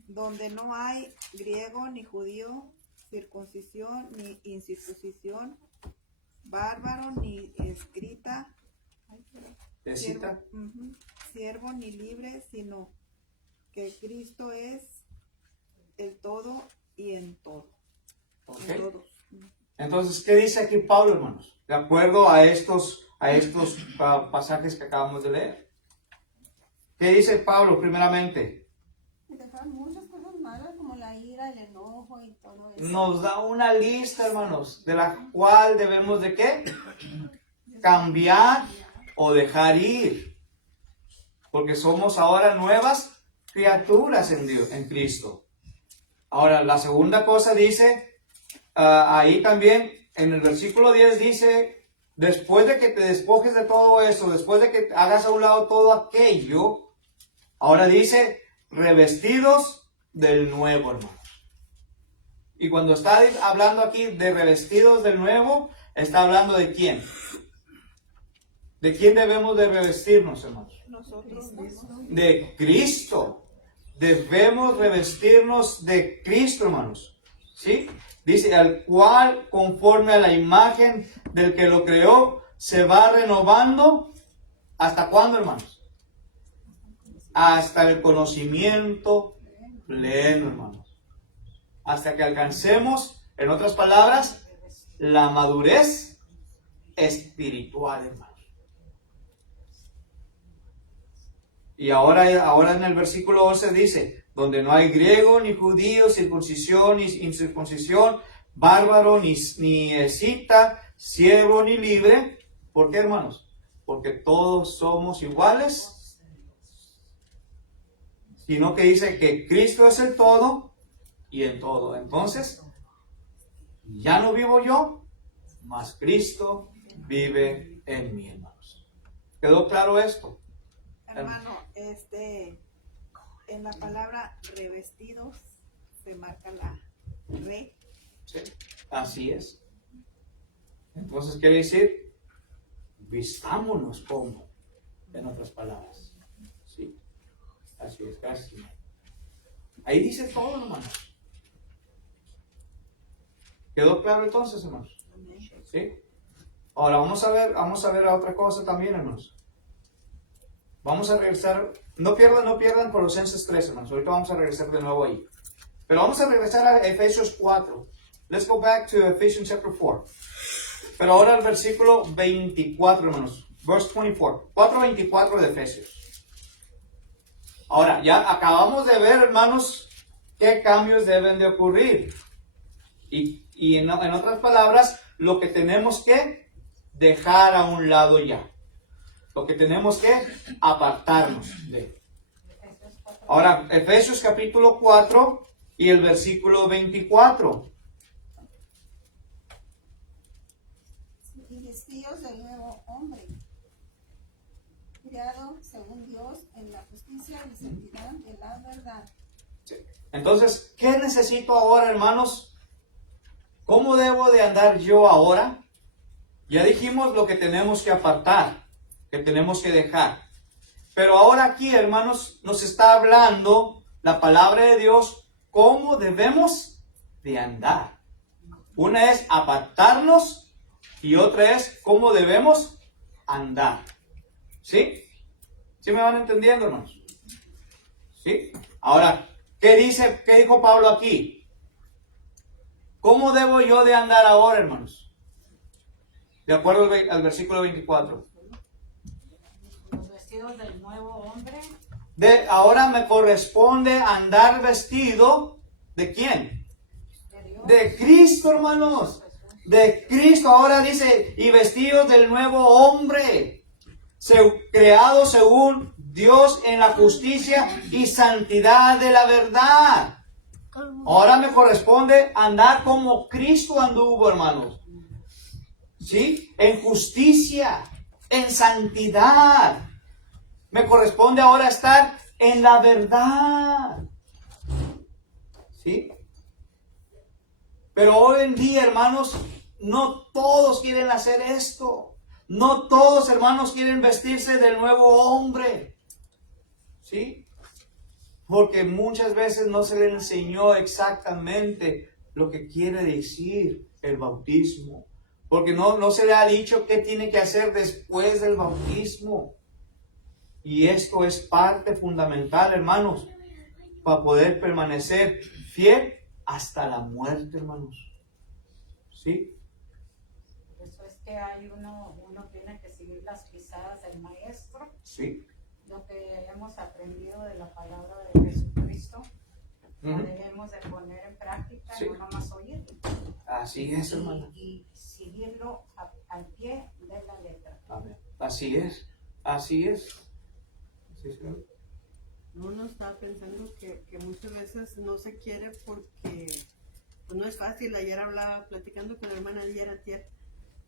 Donde no hay griego ni judío, circuncisión ni incircuncisión, bárbaro ni escrita, siervo ni libre, sino que Cristo es el todo y en todo. Okay. En todos. Entonces, ¿qué dice aquí Pablo, hermanos? De acuerdo a estos pasajes que acabamos de leer. ¿Qué dice Pablo primeramente? Y dejar muchas cosas malas como la ira, el enojo y todo eso. Nos da una lista, hermanos, de la cual debemos de ¿qué? Cambiar o dejar ir. Porque somos ahora nuevas criaturas en Dios, en Cristo. Ahora, la segunda cosa dice, ahí también, en el versículo 10 dice, después de que te despojes de todo eso, después de que hagas a un lado todo aquello, ahora dice, revestidos del nuevo, hermanos. Y cuando está hablando aquí de revestidos del nuevo, está hablando de quién. ¿De quién debemos de revestirnos, hermanos? Nosotros mismos. De Cristo. Debemos revestirnos de Cristo, hermanos. ¿Sí? Dice, al cual, conforme a la imagen del que lo creó, se va renovando. ¿Hasta cuándo, hermanos? Hasta el conocimiento pleno, hermanos. Hasta que alcancemos, en otras palabras, la madurez espiritual, hermanos. Y ahora en el versículo 11 dice, donde no hay griego ni judío, circuncisión ni incircuncisión, bárbaro, ni escita, siervo ni libre. ¿Por qué, hermanos? Porque todos somos iguales, sino que dice que Cristo es el todo y en todo. Entonces, ya no vivo yo, mas Cristo vive en mí, hermanos. ¿Quedó claro esto? Hermano, en la palabra revestidos se marca la re. Sí, así es. Entonces quiere decir, vistámonos como, en otras palabras. Sí, así es, casi. Ahí dice todo, hermanos. ¿Quedó claro entonces, hermanos? Sí. Ahora vamos a ver a otra cosa también, hermanos. Vamos a regresar, no pierdan Colosenses 3, hermanos. Ahorita vamos a regresar de nuevo ahí. Pero vamos a regresar a Efesios 4. Let's go back to Ephesians chapter 4. Pero ahora el versículo 24, hermanos. Verse 24. 4:24 de Efesios. Ahora, ya acabamos de ver, hermanos, qué cambios deben de ocurrir. Y en otras palabras, lo que tenemos que dejar a un lado ya. Lo que tenemos que apartarnos de. Ahora, Efesios capítulo 4 y el versículo 24. Y vestidos del nuevo hombre, creado según Dios en la justicia y santidad de la verdad. Sí. Entonces, ¿qué necesito ahora, hermanos? ¿Cómo debo de andar yo ahora? Ya dijimos lo que tenemos que apartar, que tenemos que dejar. Pero ahora aquí, hermanos, nos está hablando la palabra de Dios, cómo debemos de andar. Una es apartarnos y otra es cómo debemos andar. ¿Sí? ¿Sí me van entendiendo, hermanos? ¿Sí? Ahora, ¿qué dijo Pablo aquí? ¿Cómo debo yo de andar ahora, hermanos? De acuerdo al versículo 24. Los vestidos del nuevo hombre. Ahora me corresponde andar vestido ¿de quién? De Dios. De Cristo, hermanos. De Cristo. Ahora dice, y vestidos del nuevo hombre, creado según Dios en la justicia y santidad de la verdad. Ahora me corresponde andar como Cristo anduvo, hermanos. ¿Sí? En justicia, en santidad. Me corresponde ahora estar en la verdad. ¿Sí? Pero hoy en día, hermanos, no todos quieren hacer esto. No todos, hermanos, quieren vestirse del nuevo hombre. ¿Sí? Porque muchas veces no se les enseñó exactamente lo que quiere decir el bautismo. Porque no se le ha dicho qué tiene que hacer después del bautismo. Y esto es parte fundamental, hermanos, para poder permanecer fiel hasta la muerte, hermanos. ¿Sí? Eso es que uno tiene que seguir las pisadas del maestro. Sí. Lo que hemos aprendido de la palabra de Jesucristo, la debemos de poner en práctica, Sí. no nomás oír. Así es, hermano. Y seguirlo al pie de la letra. Amén. Así es. Así es. Sí, sí. Uno está pensando que muchas veces no se quiere porque pues no es fácil. Ayer platicando con la hermana ayer,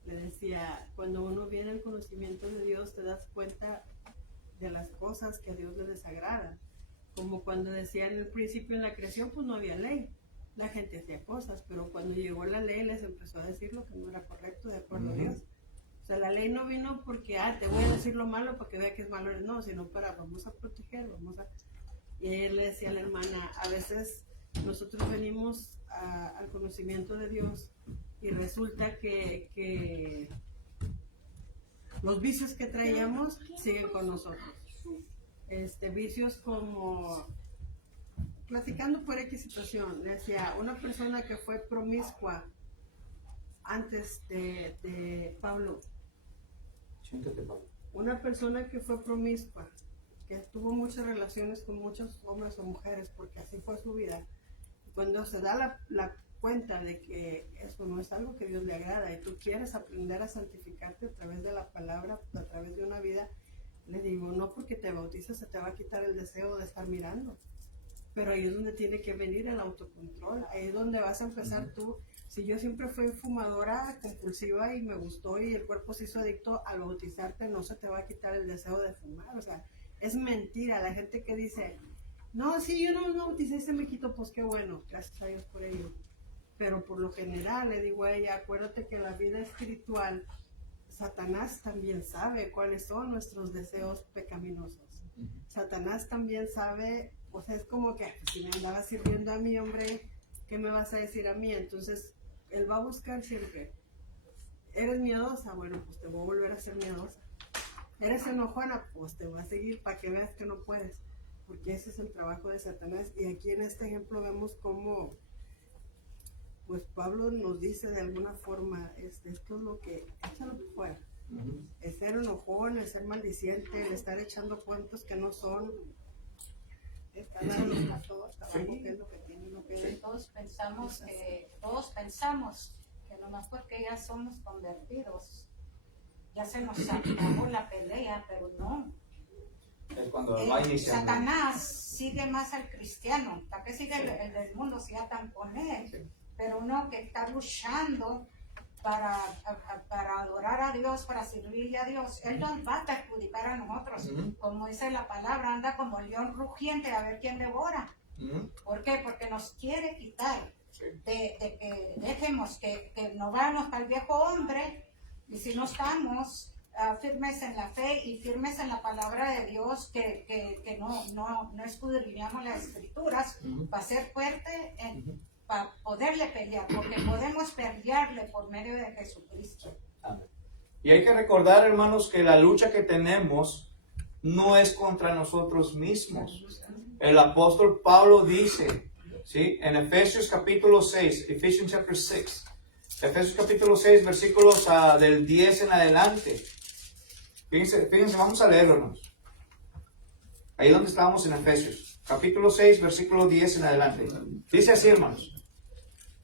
le decía, cuando uno viene al conocimiento de Dios te das cuenta de las cosas que a Dios le desagrada. Como cuando decía en el principio en la creación, pues no había ley. La gente hacía cosas, pero cuando llegó la ley les empezó a decir lo que no era correcto de acuerdo a Dios. O sea, la ley no vino porque, te voy a decir lo malo para que vea que es malo, no, sino vamos a proteger, Y él le decía a la hermana, a veces nosotros venimos al conocimiento de Dios y resulta que los vicios que traíamos siguen con nosotros. Vicios como, platicando por X situación, le decía, una persona que fue promiscua antes de Pablo, Siéntate, Pablo. una persona que fue promiscua, que tuvo muchas relaciones con muchos hombres o mujeres, porque así fue su vida, cuando se da la cuenta de que eso no es algo que Dios le agrada y tú quieres aprender a santificarte a través de la palabra, a través de una vida, le digo, no porque te bautices se te va a quitar el deseo de estar mirando, pero ahí es donde tiene que venir el autocontrol, ahí es donde vas a empezar tú. Si yo siempre fui fumadora compulsiva y me gustó y el cuerpo se hizo adicto, al bautizarte no se te va a quitar el deseo de fumar, o sea, es mentira. La gente que dice, no, sí, yo no me bauticé y se me quitó, pues qué bueno, gracias a Dios por ello. Pero por lo general le digo a ella, acuérdate que la vida espiritual, Satanás también sabe cuáles son nuestros deseos pecaminosos. Satanás también sabe, o sea, es como que pues, si me andaba sirviendo a mí, hombre, ¿qué me vas a decir a mí? Entonces, él va a buscar siempre. ¿Eres miedosa? Bueno, pues te voy a volver a ser miedosa. ¿Eres enojona? Pues te voy a seguir para que veas que no puedes. Porque ese es el trabajo de Satanás. Y aquí en este ejemplo vemos cómo, pues Pablo nos dice de alguna forma, esto es lo que, échalo fuera. El ser enojón, el ser maldiciente, el estar echando cuentos que no son, estar dando los pasos abajo, que es lo que tiene, lo que es. Todos pensamos que nomás porque ya somos convertidos, ya se nos acabó la pelea, pero no. Es cuando va iniciando. Satanás sigue más al cristiano. ¿Para qué sigue el del mundo si ya están con él? Sí. Pero uno que está luchando para adorar a Dios, para servirle a Dios, Él nos va a perjudicar a nosotros. Como dice la palabra, anda como león rugiente a ver quién devora. ¿Por qué? Porque nos quiere quitar de que dejemos que nos vayamos para el viejo hombre, y si no estamos firmes en la fe y firmes en la palabra de Dios, que no escudriñamos las escrituras, para ser fuerte, para poderle pelear, porque podemos pelearle por medio de Jesucristo. Amén. Y hay que recordar, hermanos, que la lucha que tenemos no es contra nosotros mismos. El apóstol Pablo dice, ¿sí? En Efesios capítulo 6, Ephesians chapter 6, Efesios capítulo 6, versículos del 10 en adelante. Fíjense, vamos a leerlo, hermanos. Ahí donde estábamos en Efesios, capítulo 6, versículo 10 en adelante. Dice así, hermanos.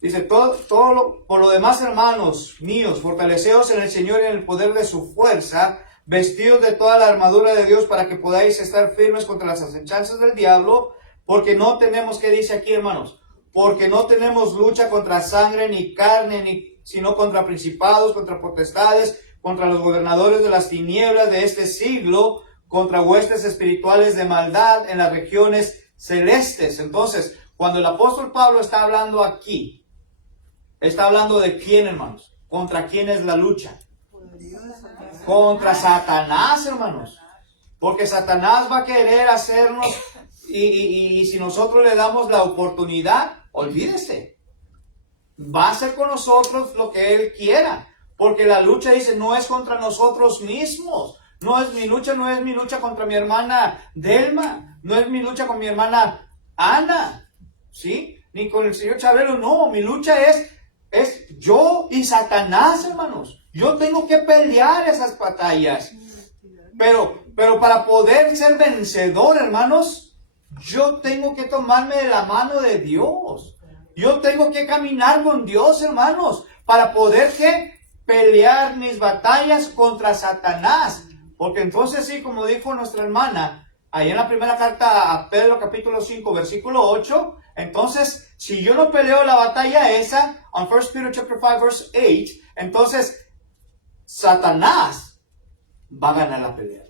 Dice, por lo demás, hermanos míos, fortaleceos en el Señor y en el poder de su fuerza, vestidos de toda la armadura de Dios para que podáis estar firmes contra las acechanzas del diablo, porque no tenemos, ¿qué dice aquí, hermanos? Porque no tenemos lucha contra sangre ni carne, sino contra principados, contra potestades, contra los gobernadores de las tinieblas de este siglo, contra huestes espirituales de maldad en las regiones celestes. Entonces, cuando el apóstol Pablo está hablando aquí, está hablando de quién, hermanos, contra quién es la lucha. Contra Satanás, hermanos. Porque Satanás va a querer hacernos, y si nosotros le damos la oportunidad, olvídese, va a hacer con nosotros lo que él quiera. Porque la lucha, dice, no es contra nosotros mismos. No es mi lucha contra mi hermana Delma. No es mi lucha con mi hermana Ana. ¿Sí? Ni con el señor Chabelo. No, mi lucha es yo y Satanás, hermanos. Yo tengo que pelear esas batallas. Pero para poder ser vencedor, hermanos, yo tengo que tomarme de la mano de Dios. Yo tengo que caminar con Dios, hermanos, para poder pelear mis batallas contra Satanás. Porque entonces sí, como dijo nuestra hermana, ahí en la primera carta a Pedro capítulo 5, versículo 8, entonces, si yo no peleo la batalla esa, on 1 Peter chapter 5, verse 8, entonces Satanás va a ganar la pelea.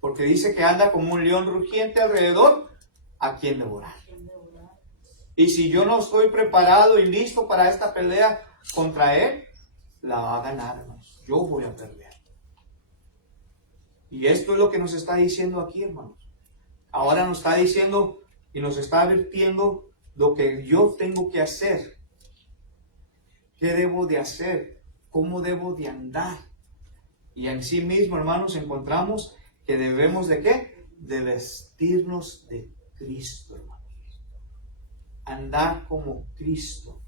Porque dice que anda como un león rugiente alrededor, ¿a quien devorar? Y si yo no estoy preparado y listo para esta pelea contra él, la va a ganar, hermanos. Yo voy a perder. Y esto es lo que nos está diciendo aquí, hermanos. Ahora nos está diciendo y nos está advirtiendo lo que yo tengo que hacer. ¿Qué debo de hacer? ¿Cómo debo de andar? Y en sí mismo, hermanos, encontramos que debemos de ¿qué? De vestirnos de Cristo, hermanos. Andar como Cristo.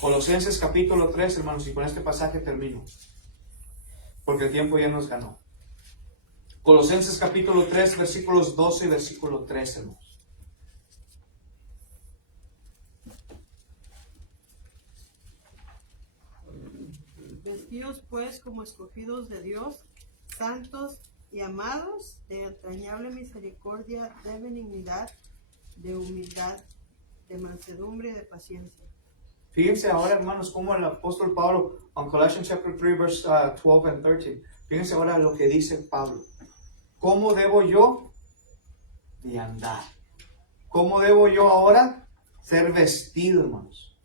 Colosenses capítulo 3, hermanos, y con este pasaje termino, porque el tiempo ya nos ganó. Colosenses capítulo 3, versículos 12 y versículo 13, hermanos. Escogíos pues como escogidos de Dios, santos y amados, de entrañable misericordia, de benignidad, de humildad, de mansedumbre y de paciencia. Fíjense ahora, hermanos, como el apóstol Pablo, en Colossians chapter 3, verse 12 and 13, fíjense ahora lo que dice Pablo. ¿Cómo debo yo de andar? ¿Cómo debo yo ahora ser vestido, hermanos?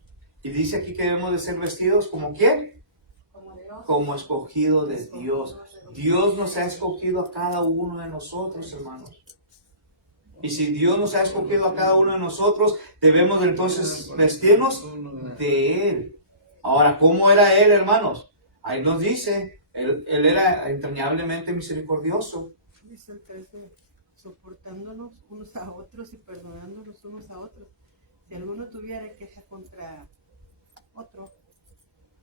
Y dice aquí que debemos de ser vestidos como ¿quién? Como Dios. Como escogido de Dios. Dios nos ha escogido a cada uno de nosotros, hermanos. Y si Dios nos ha escogido a cada uno de nosotros, debemos de entonces vestirnos de Él. Ahora, ¿cómo era Él, hermanos? Ahí nos dice, Él era entrañablemente misericordioso. Dice el 13, soportándonos unos a otros y perdonándonos unos a otros. Si alguno tuviera queja contra otro,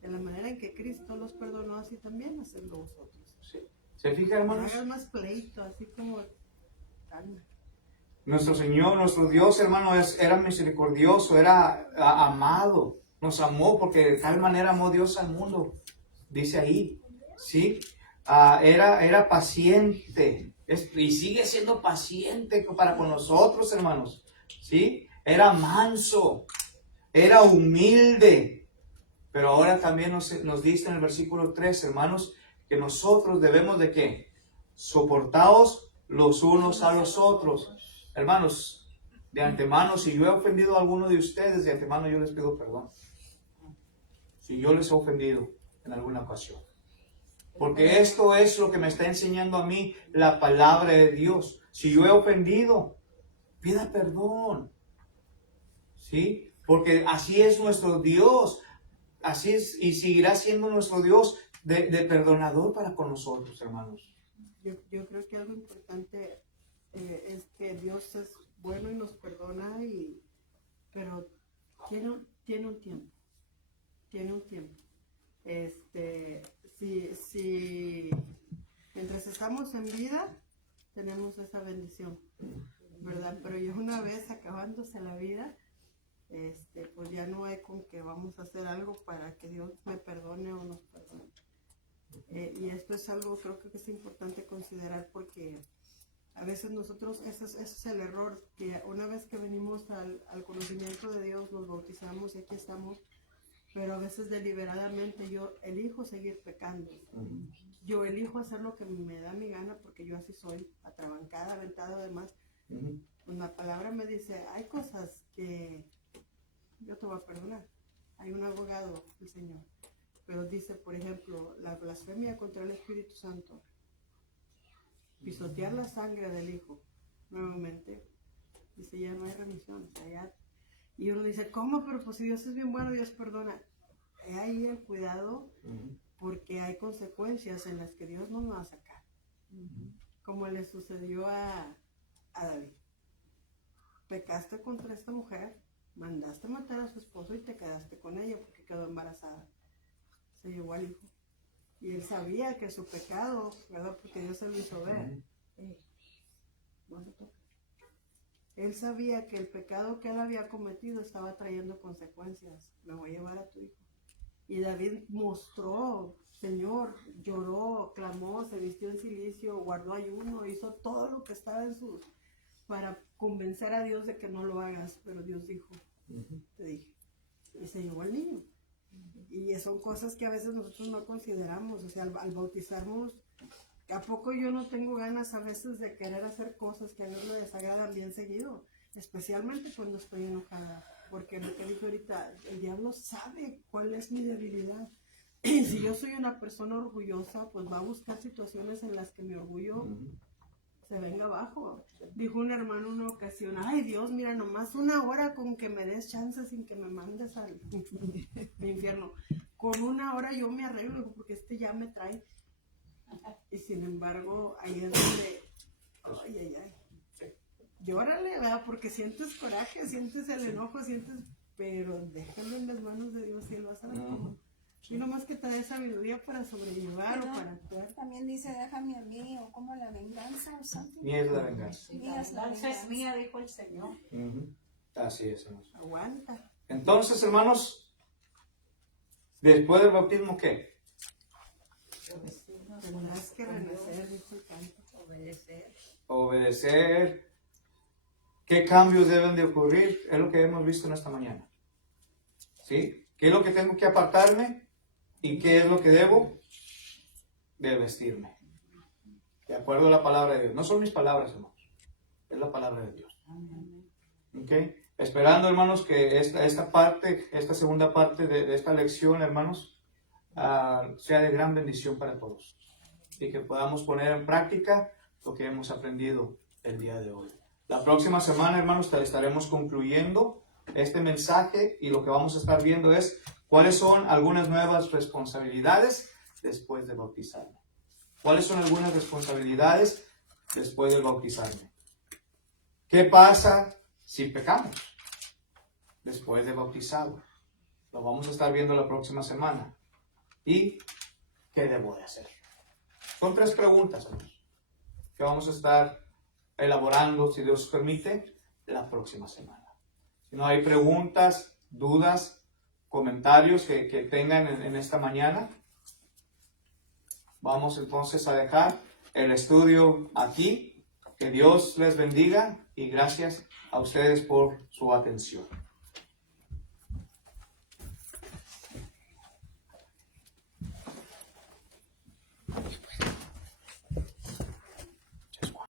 de la manera en que Cristo los perdonó, así también hacedlo vosotros. Sí. ¿Se fija, No hermanos? hagas más pleito, así como calma. Nuestro Señor, nuestro Dios, hermano, era misericordioso, era amado, nos amó porque de tal manera amó Dios al mundo, dice ahí, ¿sí? Era paciente y sigue siendo paciente para con nosotros, hermanos, ¿sí? Era manso, era humilde, pero ahora también nos dice en el versículo 3, hermanos, que nosotros debemos de ¿qué? Soportaos los unos a los otros. Hermanos, de antemano, si yo he ofendido a alguno de ustedes, de antemano yo les pido perdón. Si yo les he ofendido en alguna ocasión. Porque esto es lo que me está enseñando a mí la palabra de Dios. Si yo he ofendido, pida perdón. ¿Sí? Porque así es nuestro Dios. Así es y seguirá siendo nuestro Dios de perdonador para con nosotros, hermanos. Yo creo que algo importante es que Dios es bueno y nos perdona, pero tiene un tiempo. Tiene un tiempo. Si mientras estamos en vida, tenemos esa bendición, ¿verdad? Pero ya una vez acabándose la vida, pues ya no hay con que vamos a hacer algo para que Dios me perdone o nos perdone. Y esto es algo creo que es importante considerar porque a veces nosotros, ese es el error, que una vez que venimos al conocimiento de Dios, nos bautizamos y aquí estamos, pero a veces deliberadamente yo elijo seguir pecando. Yo elijo hacer lo que me da mi gana porque yo así soy, atrabancada, aventada, además. Pues la palabra me dice, hay cosas que yo te voy a perdonar. Hay un abogado, el Señor. Pero dice, por ejemplo, la blasfemia contra el Espíritu Santo, pisotear la sangre del Hijo, nuevamente, dice, ya no hay remisión. O sea, ya. Y uno dice, ¿cómo? Pero pues si Dios es bien bueno, Dios perdona. He ahí el cuidado, porque hay consecuencias en las que Dios no nos va a sacar. Como le sucedió a David. Pecaste contra esta mujer, mandaste matar a su esposo y te quedaste con ella porque quedó embarazada. Se llevó al hijo. Y él sabía que su pecado, ¿verdad? Porque Dios se lo hizo ver. No se toca. Él sabía que el pecado que él había cometido estaba trayendo consecuencias. Me voy a llevar a tu hijo. Y David mostró, Señor, lloró, clamó, se vistió en cilicio, guardó ayuno, hizo todo lo que estaba en sus para convencer a Dios de que no lo hagas. Pero Dios dijo, te dije. Y se llevó al niño. Y son cosas que a veces nosotros no consideramos. O sea, al bautizarnos, ¿a poco yo no tengo ganas a veces de querer hacer cosas que a Dios le desagradan bien seguido? Especialmente cuando estoy enojada. Porque lo que dije ahorita, el diablo sabe cuál es mi debilidad. Y si yo soy una persona orgullosa, pues va a buscar situaciones en las que mi orgullo se venga abajo. Dijo un hermano en una ocasión, ay Dios, mira, nomás una hora con que me des chance sin que me mandes al infierno. Con una hora yo me arreglo porque ya me trae. Y sin embargo, ahí es donde, llórale, ¿verdad? Porque sientes coraje, sientes el enojo, pero déjalo en las manos de Dios y Él va a saber cómo. Y nomás que te dé sabiduría para sobrellevar o para actuar. También dice, déjame a mí, o como la venganza o something. Mía es la venganza. Mía es la Venganza es venganza. mía, dijo el Señor. Así es, hermanos. Aguanta. Entonces, hermanos, después del bautismo, ¿qué? Tendrás que renacer, dice el canto. Obedecer. Obedecer. ¿Qué cambios deben de ocurrir? Es lo que hemos visto en esta mañana. ¿Sí? ¿Qué es lo que tengo que apartarme? ¿Y qué es lo que debo de vestirme? De acuerdo a la palabra de Dios. No son mis palabras, hermanos. Es la palabra de Dios. ¿Ok? Esperando, hermanos, que esta segunda parte de esta lección, hermanos, sea de gran bendición para todos. Y que podamos poner en práctica lo que hemos aprendido el día de hoy. La próxima semana, hermanos, estaremos concluyendo este mensaje y lo que vamos a estar viendo es cuáles son algunas nuevas responsabilidades después de bautizarme. ¿Cuáles son algunas responsabilidades después de bautizarme? ¿Qué pasa si pecamos después de bautizado? Lo vamos a estar viendo la próxima semana. ¿Y qué debo de hacer? Son 3 preguntas, hermanos, que vamos a estar elaborando, si Dios permite, la próxima semana. Si no hay preguntas, dudas, comentarios que tengan en esta mañana, vamos entonces a dejar el estudio aquí. Que Dios les bendiga y gracias a ustedes por su atención.